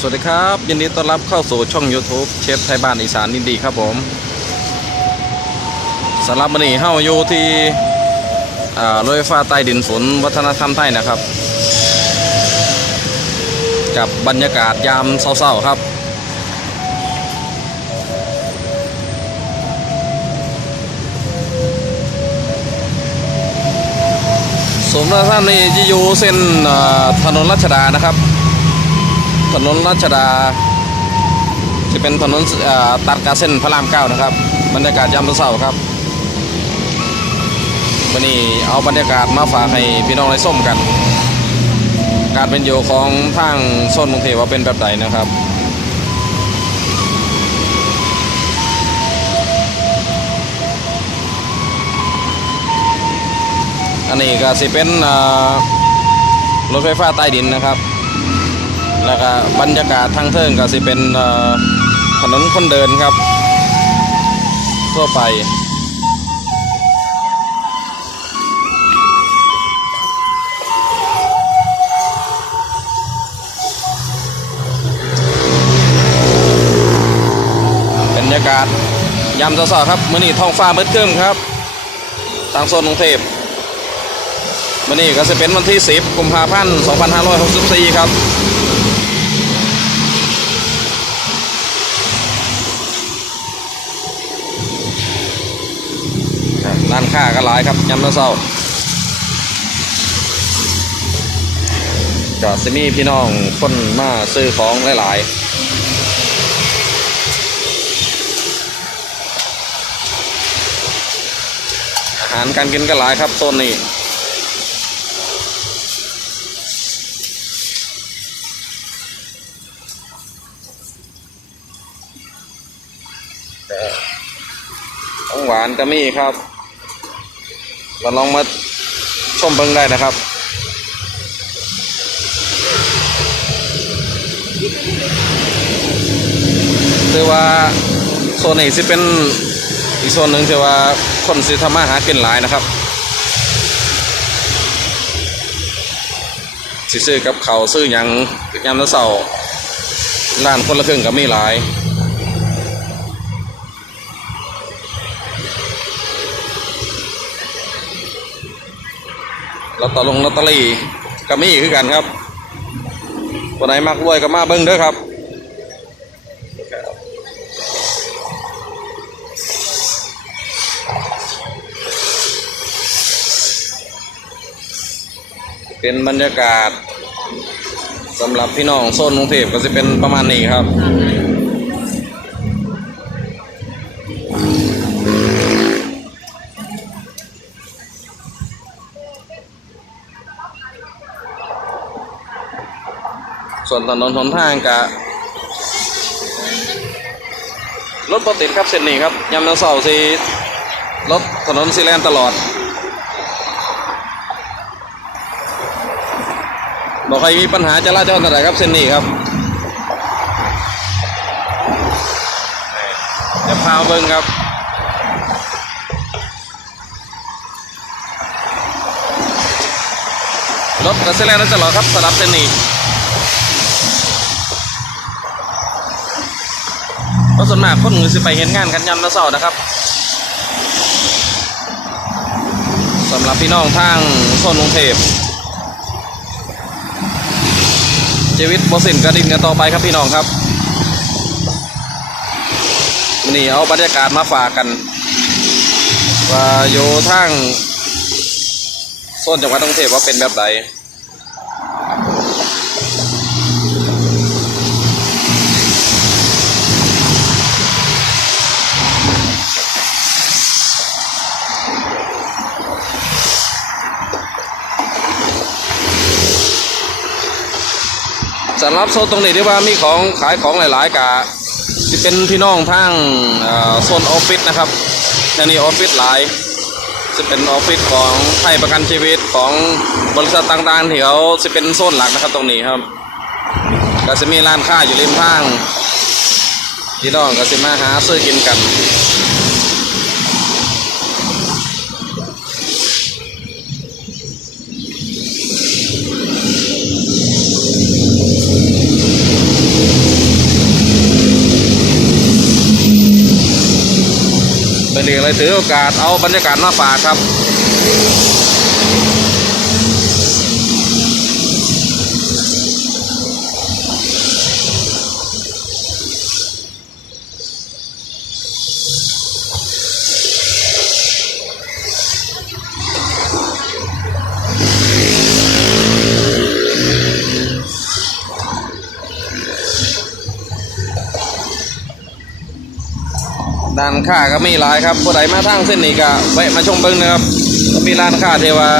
สวัสดีครับ ยินดีต้อนรับเข้าสู่ช่อง YouTube เชฟไทยบ้านอีสานยินดีครับผมสำหรับวันนี้เฮาอยู่ที่รถไฟฟ้าใต้ดินศูนย์วัฒนธรรมไทยนะครับ กับบรรยากาศยามเศร้าๆครับสมรท่านนี่จะอยู่เส้นถนนรัชดานะครับ ถนนรัชดา จะเป็นถนนตัดกับเส้นพระรามเก้านะครับ บรรยากาศยามเช้าครับวันนี้เอาบรรยากาศมาฝากให้พี่น้องได้ส้มกัน การเป็นอยู่ของทางโซนกรุงเทพว่าเป็นแบบใดนนะครับอันนี้ก็สิเป็นรถไฟฟ้าใต้ดินนะครับ แล้วก็บรรยากาศทางเทิงก็สิเป็นถนนคนเดินครับ ทั่วไปบรรยากาศยามเช้าๆครับมื้อนี้ท้องฟ้ามืดครึ้มครับ ทางโซนกรุงเทพวันนี้ก็จะเป็นวันที่ 10 กุมภาพันธ์ 2564 ครับ ร้านค้าก็หลายครับยามมื้อเช้าก็จะมีพี่น้องคนมาซื้อของหลายๆ อาหารการกินก็หลายครับโซนนี้ของหวานก็มีครับ เราลองมาชมเบิ่งได้นะครับคือว่าโซนนี้สิเป็นอีกโซนหนึ่งที่ว่าคนสิทำมาหากินหลายนะครับสิซื้อกับเขาซื้อหยังยามมื้อเช้าร้านคนละครึ่งก็มีหลาย ลอตเตอรี่ลอตเตอรี่ก็มีคือกันครับวันไหนมักรวยก็มาเบิ้งเด้อครับเป็นบรรยากาศสำหรับพี่น้องโซนกรุงเทพก็จะเป็นประมาณนี้ครับ ส่วนถนนหนทางกะรถปติดครับเส้นนี้ครับยามวันเสาสิรถถนนซีแลนตลอดบอกใครมีปัญหาจะลาจรอะไรครับเส้นนี้ครับเดี๋ยวพาเบิ้งครับรถกระเซแลนด์ตลอดครับสำหรับเส้นนี้ เพราะส่วนมากคนมือสิไปเห็นงานกันยามวันเสาร์นะครับสำหรับพี่น้องทางโซนกรุงเทพชีวิตบสินกระดินกันต่อไปครับพี่น้องครับวันนี่เอาบรรยากาศมาฝากกันว่าอยู่ทางโซนจังหวัดกรุงเทพว่าเป็นแบบไหน สำหรับโซนตรงนี้ที่ว่ามีของขายของหลายๆกะที่เป็นพี่น้องทางโซนออฟฟิศนะครับในนี้ออฟฟิศหลายจะเป็นออฟฟิศของไทยประกันชีวิตของบริษัทต่างๆที่เขาจะเป็นโซนหลักนะครับตรงนี้ครับก็จะมีร้านค้าอยู่ริมทางพี่น้องก็จะมาหาซื้อกินกัน นี่เลยถือโอกาสเอาบรรยากาศมาฝากครับ ด้านข้าก็มีหลายครับผู้ใดมาทางเส้นนี้ก็แวะมาชมเบิ้งนะครับก็มีร้านค้าเทวา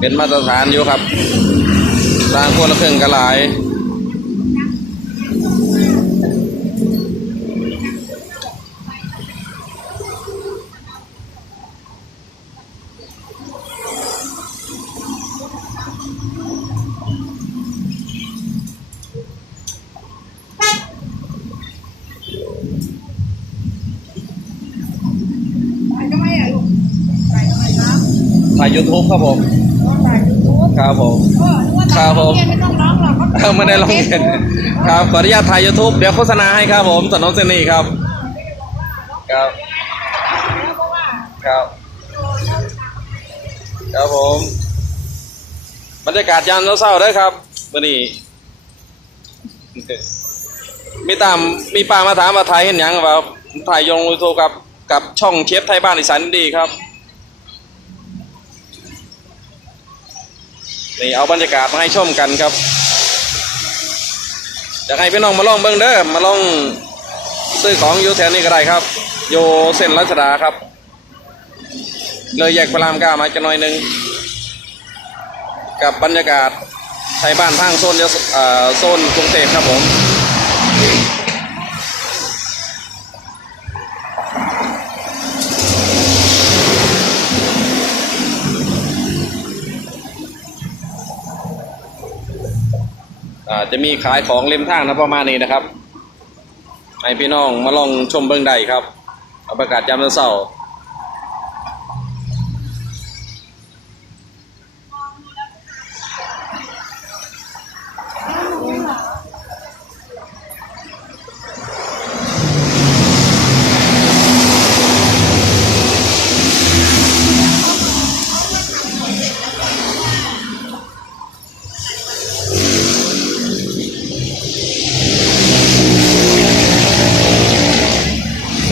เป็นมาตรฐานอยู่ครับร้านคนละครึ่งก็หลาย ไปทำไมอะลูกไปทำไมครับ ถ่ายยูทูบครับผมต้องไปยูทูบครับผมเออนึกว่าครับผม เรียนไม่ต้องร้องหรอกเออไม่ได้ลองเรียนครับขออนุญาตถ่ายยูทูบเดี๋ยวโฆษณาให้ครับผมถนนเส้นนี้ครับครับเพราะว่าครับครับผมบรรยากาศยามเศร้าๆเด้อครับวันนี้มีตามมีป้ามาถามว่าถ่ายเห็นหยังแบบถ่ายยงยูทูบกับกับช่องเชฟไทยบ้านอีสานดีครับ นี่เอาบรรยากาศมาให้ชมกันครับอยากให้พี่น้องมาลองเบิ้งเด้อมาลองซื้อของอยู่แถวนี้ก็ได้ครับ โยเส้นรัชดาครับ เลยแยกพระรามก้ามาจะหน่อยหนึง กับบรรยากาศไทยบ้านทางโซนโซนกรุงเทพครับผม จะมีขายของเล่มทางนะประมาณนี้นะครับให้พี่น้องมาลองชมเบื้องใดครับอาประกาศยามเสา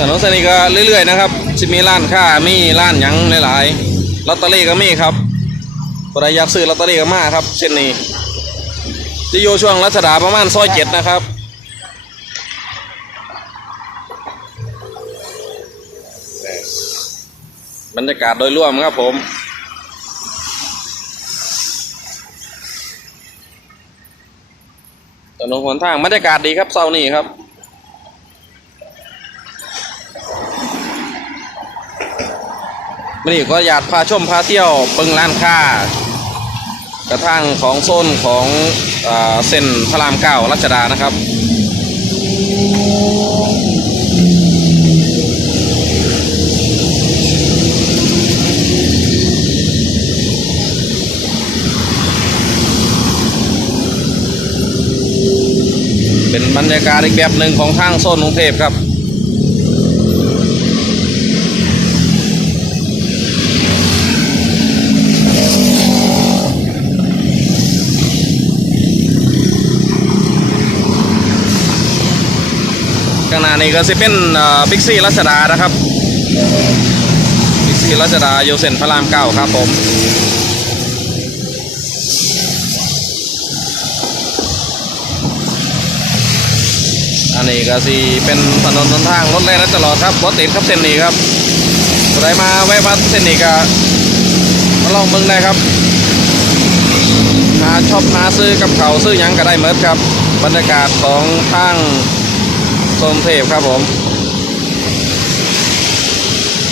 ถนนเส้นนี้ก็เรื่อยๆนะครับจะมีร้านค้ามีร้านหยังหลายๆลอตเตอรี่ก็มีครับใครอยากซื้อลอตเตอรี่ก็มาครับ เส้นนี้จะอยู่ช่วงรัชดาประมาณซอยเจ็ดนะครับบรรยากาศโดยรวมครับผมถนนหนทางบรรยากาศดีครับเช้านี้ครับ วันนี้ก็อยากพาชมพาเที่ยวเบิงร้านค้ากระทั่งของโซนของเส้นพระรามเก้ารัชดานะครับเป็นบรรยากาศอีกแบบหนึ่งของทางโซนกรุงเทพครับางหน้านี้ก็จะเป็นบิ๊กซีรัชดานะครับบิ๊กซีรัชดาอยู่เส้นพระรามเก้าครับผมอันนี้ก็สิเป็นถนนหนทางรถแล่นตลอดครับรถติดครับเส้นนี้ครับใครมาแวะพักเส้นนี้ก็มาลองเบิ่งได้ครับหาช็อปหาซื้อกับเขาซื้อยังก็ได้เมดครับ บรรยากาศของทาง โซนเทพครับผม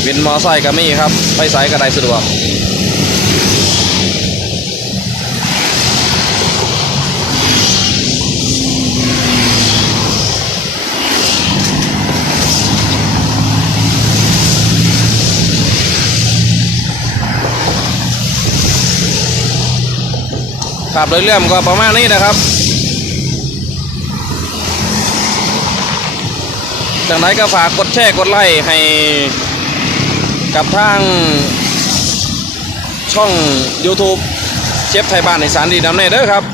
วินมอไซค์ก็มีครับ ไปไซค์ก็ได้สะดวกครับโดยเรื่องก็ประมาณนี้นะครับ จังไรก็ฝากกดแชร์กดไลค์ให้กับทางช่อง YouTube เชฟไทยบ้านในสารดีน้ำเนเด้อครับ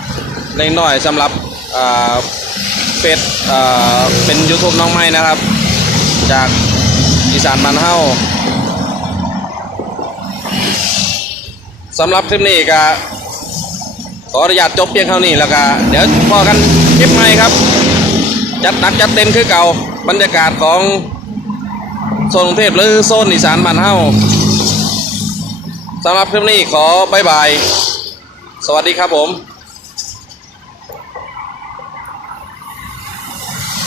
เล็กน้อยสำหรับเป็ดเป็น YouTube น้องไม้นะครับ จากอีสานบ้านเฮาสำหรับคลิปนี้ก็ขออนุญาตจบเพียงเท่านี้แล้วก็เดี๋ยวพอกันคลิปใหม่ครับ จัดหนักจัดเต็มคือเก่าบรรยากาศของโซนกรุงเทพหรือโซนอีสานบ้านเฮาสำหรับคลิปนี้ขอบายบาย สวัสดีครับผม